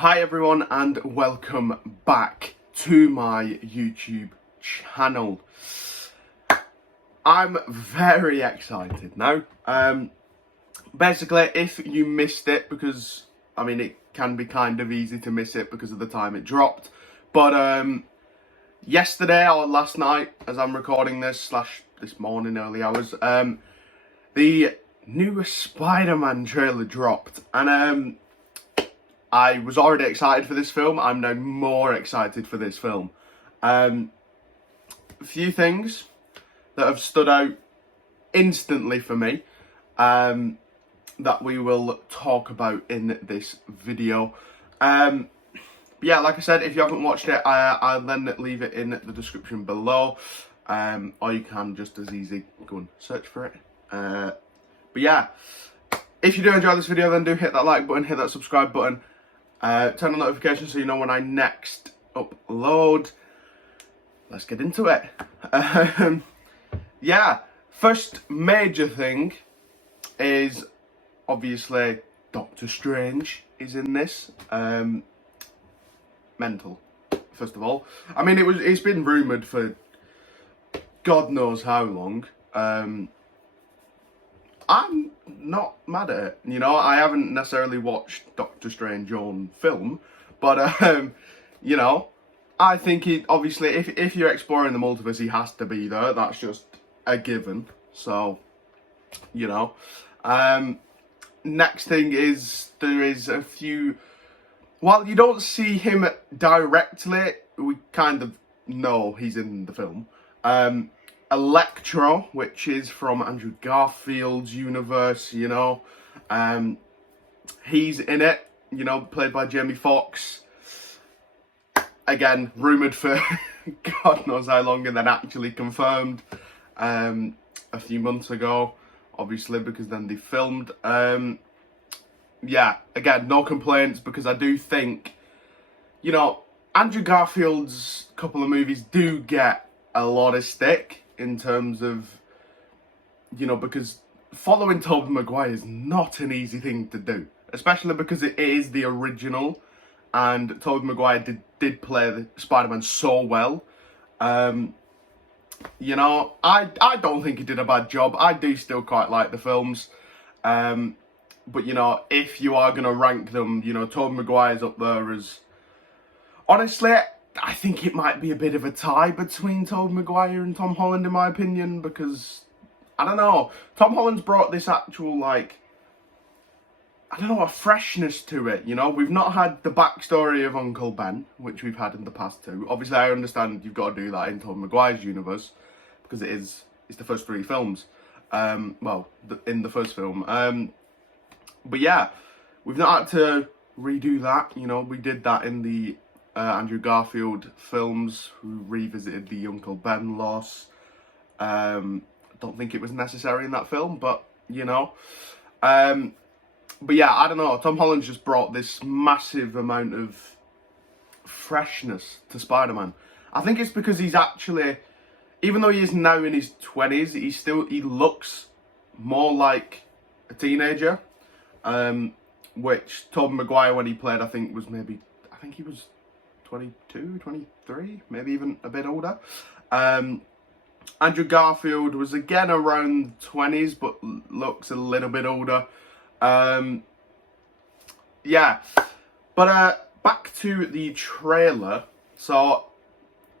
Hi everyone and welcome back to my YouTube channel. I'm very excited now. Basically, if you missed it, because I mean it can be kind of easy to miss it because of the time it dropped, but yesterday or last night, as I'm recording this / this morning early hours, the new Spider-Man trailer dropped, and I was already excited for this film. I'm now more excited for this film. A few things that have stood out instantly for me that we will talk about in this video. Yeah, like I said, if you haven't watched it, I'll then leave it in the description below. Or you can just as easy go and search for it. But yeah, if you do enjoy this video, then do hit that like button, hit that subscribe button. Turn on notifications so you know when I next upload. Let's get into it. Yeah, first major thing is obviously Doctor Strange is in this. Mental, first of all. I mean, it's been rumoured for God knows how long. I'm not mad at it. You know, I haven't necessarily watched Doctor Strange on film, but you know, I think he obviously, if you're exploring the multiverse, he has to be there. That's just a given. So, you know, next thing is there is a few. While you don't see him directly, we kind of know he's in the film. Electro, which is from Andrew Garfield's universe, you know. He's in it, you know, played by Jamie Foxx. Again, rumoured for God knows how long and then actually confirmed a few months ago, obviously, because then they filmed. Yeah, again, no complaints, because I do think, you know, Andrew Garfield's couple of movies do get a lot of stick in terms of, you know, because following Tobey Maguire is not an easy thing to do, especially because it is the original, and Tobey Maguire did play the Spider-Man so well. You know, I don't think he did a bad job. I do still quite like the films. But, you know, if you are going to rank them, you know, Tobey Maguire's up there as... Honestly, I think it might be a bit of a tie between Tobey Maguire and Tom Holland, in my opinion, because, I don't know, Tom Holland's brought this actual, like, I don't know, a freshness to it, you know? We've not had the backstory of Uncle Ben, which we've had in the past too. Obviously, I understand you've got to do that in Tobey Maguire's universe, because it's the first three films. Well, in the first film. But yeah, we've not had to redo that, you know? We did that in the Andrew Garfield films, who revisited the Uncle Ben loss. Don't think it was necessary in that film, but, you know. But yeah, I don't know, Tom Holland's just brought this massive amount of freshness to Spider-Man. I think it's because he's actually, even though he is now in his 20s, he looks more like a teenager. Which Tobey Maguire, when he played, I think he was 22, 23, maybe even a bit older. Andrew Garfield was again around 20s, but looks a little bit older. Yeah, but back to the trailer. So,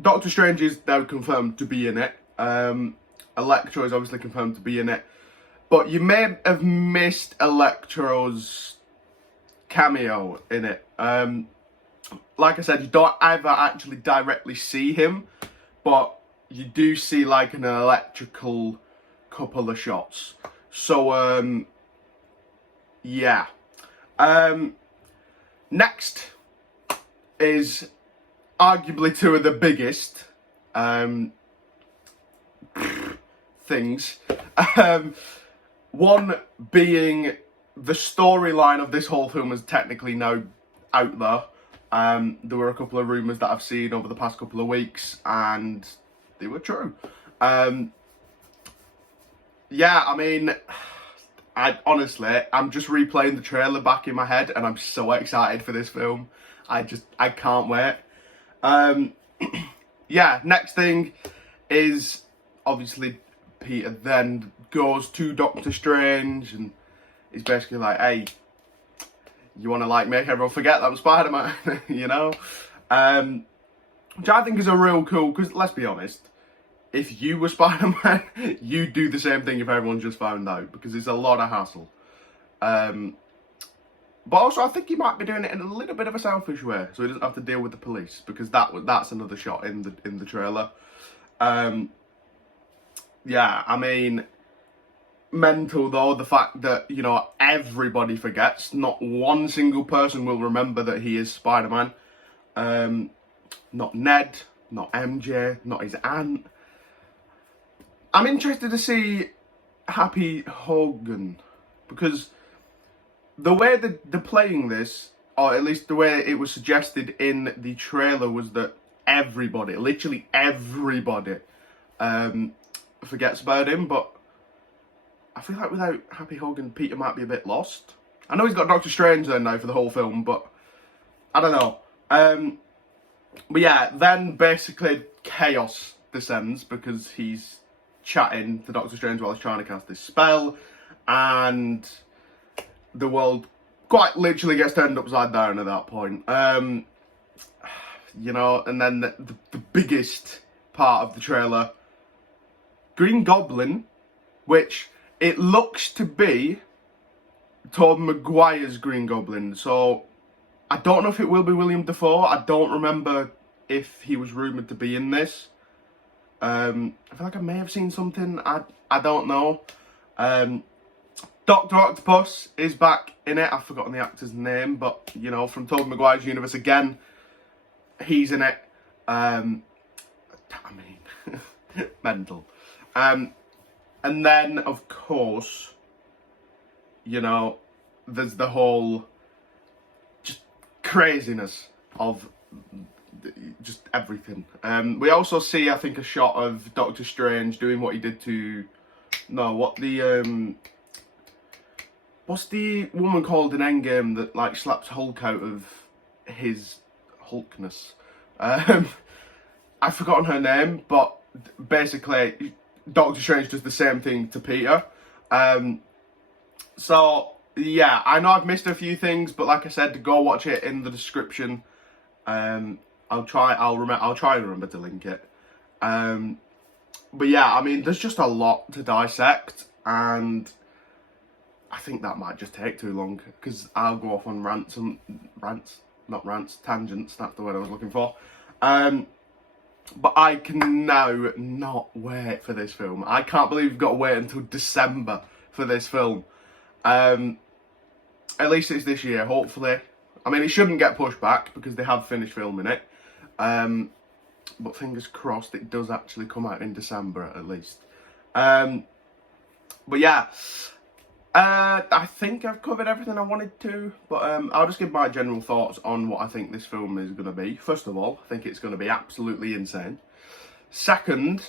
Doctor Strange is now confirmed to be in it. Electro is obviously confirmed to be in it. But you may have missed Electro's cameo in it. Like I said, you don't ever actually directly see him, but you do see like an electrical couple of shots. So, yeah. Next is arguably two of the biggest things. One being the storyline of this whole film is technically now out there. There were a couple of rumours that I've seen over the past couple of weeks, and they were true. Yeah, I mean, I honestly, I'm just replaying the trailer back in my head, and I'm so excited for this film. I can't wait. Yeah, next thing is obviously Peter then goes to Doctor Strange, and he's basically like, hey, you want to like make everyone forget that I'm Spider-Man, you know? Which I think is a real cool, because let's be honest, if you were Spider-Man, you'd do the same thing if everyone just found out, because it's a lot of hassle. But also, I think he might be doing it in a little bit of a selfish way, so he doesn't have to deal with the police, because that's another shot in the trailer. Yeah, I mean, mental though, the fact that, you know, everybody forgets. Not one single person will remember that he is Spider-Man. Not Ned, not MJ, not his aunt. I'm interested to see Happy Hogan, because the way that they're playing this, or at least the way it was suggested in the trailer, was that everybody, literally everybody, forgets about him. But I feel like without Happy Hogan, Peter might be a bit lost. I know he's got Doctor Strange there now for the whole film, but I don't know. But yeah, then basically chaos descends, because he's chatting to Doctor Strange while he's trying to cast this spell, and the world quite literally gets turned upside down at that point. You know, and then the biggest part of the trailer, Green Goblin, which it looks to be Tobey Maguire's Green Goblin. So I don't know if it will be William Dafoe. I don't remember if he was rumoured to be in this. I feel like I may have seen something. I don't know. Dr. Octopus is back in it. I've forgotten the actor's name, but, you know, from Tobey Maguire's universe again, he's in it. I mean, mental. And then, of course, you know, there's the whole just craziness of just everything. We also see, I think, a shot of Doctor Strange doing what he did to... No, what's the woman called in Endgame that, like, slaps Hulk out of his Hulkness? I've forgotten her name, but basically, Doctor Strange does the same thing to Peter. So, yeah, I know I've missed a few things, but like I said, go watch it in the description. I'll try and remember to link it. But yeah, I mean, there's just a lot to dissect, and I think that might just take too long, because I'll go off on tangents, that's the word I was looking for. But I can now not wait for this film. I can't believe we've got to wait until December for this film. At least it's this year, hopefully. I mean, it shouldn't get pushed back, because they have finished filming it. But fingers crossed it does actually come out in December, at least. But yeah, I think I've covered everything I wanted to, but I'll just give my general thoughts on what I think this film is going to be. First of all, I think it's going to be absolutely insane. Second,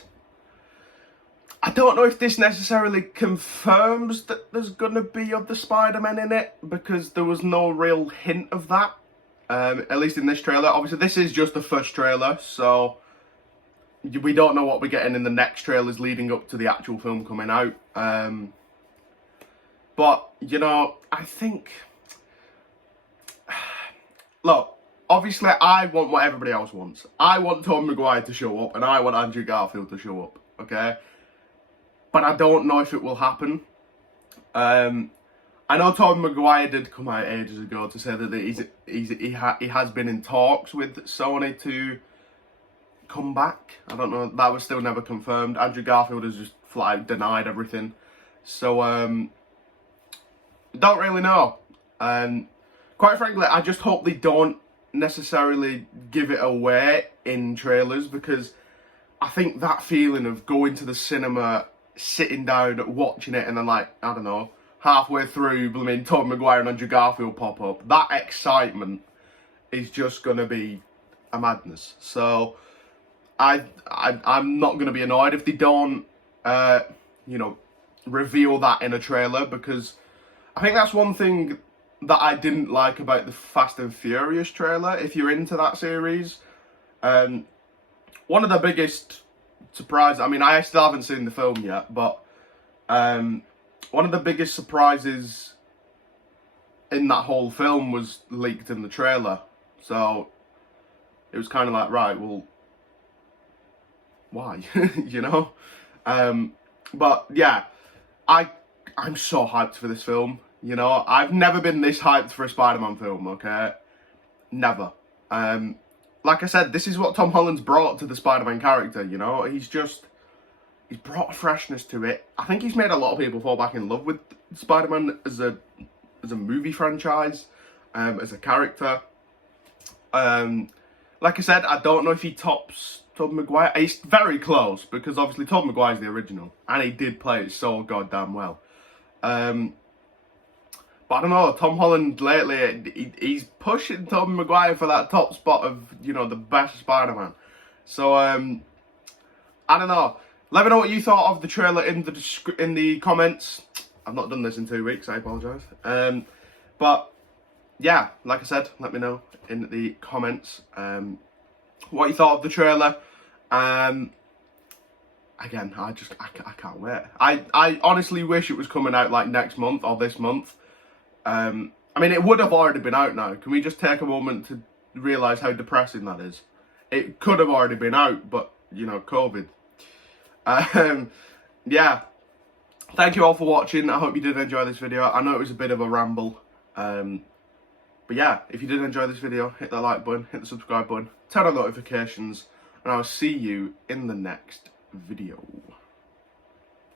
I don't know if this necessarily confirms that there's going to be other Spider-Men in it, because there was no real hint of that, at least in this trailer. Obviously, this is just the first trailer, so we don't know what we're getting in the next trailers leading up to the actual film coming out. But, you know, I think... Look, obviously I want what everybody else wants. I want Tom Maguire to show up, and I want Andrew Garfield to show up, okay? But I don't know if it will happen. I know Tom Maguire did come out ages ago to say that he has been in talks with Sony to come back. I don't know, that was still never confirmed. Andrew Garfield has just flat out denied everything. So, don't really know. Quite frankly, I just hope they don't necessarily give it away in trailers, because I think that feeling of going to the cinema, sitting down, watching it, and then, like, I don't know, halfway through, blooming Tobey Maguire and Andrew Garfield pop up, that excitement is just going to be a madness. So, I'm not going to be annoyed if they don't, you know, reveal that in a trailer, because I think that's one thing that I didn't like about the Fast and Furious trailer. If you're into that series, one of the biggest surprises, I mean, I still haven't seen the film yet, but one of the biggest surprises in that whole film was leaked in the trailer. So it was kind of like, right, well, why? You know? But yeah, I'm so hyped for this film. You know, I've never been this hyped for a Spider-Man film, okay? Never. Like I said, this is what Tom Holland's brought to the Spider-Man character, you know? He's brought a freshness to it. I think he's made a lot of people fall back in love with Spider-Man as a movie franchise, as a character. Like I said, I don't know if he tops Tobey Maguire. He's very close, because obviously Tobey Maguire's the original, and he did play it so goddamn well. But I don't know, Tom Holland lately, he's pushing Tobey Maguire for that top spot of, you know, the best Spider-Man. So, I don't know. Let me know what you thought of the trailer in the comments. I've not done this in 2 weeks, I apologise. But, yeah, like I said, let me know in the comments what you thought of the trailer. Again, I can't wait. I honestly wish it was coming out like next month or this month. I mean, it would have already been out now. Can we just take a moment to realise how depressing that is? It could have already been out, but, you know, COVID. Yeah. Thank you all for watching. I hope you did enjoy this video. I know it was a bit of a ramble. But yeah, if you did enjoy this video, hit that like button, hit the subscribe button, turn on notifications, and I'll see you in the next video.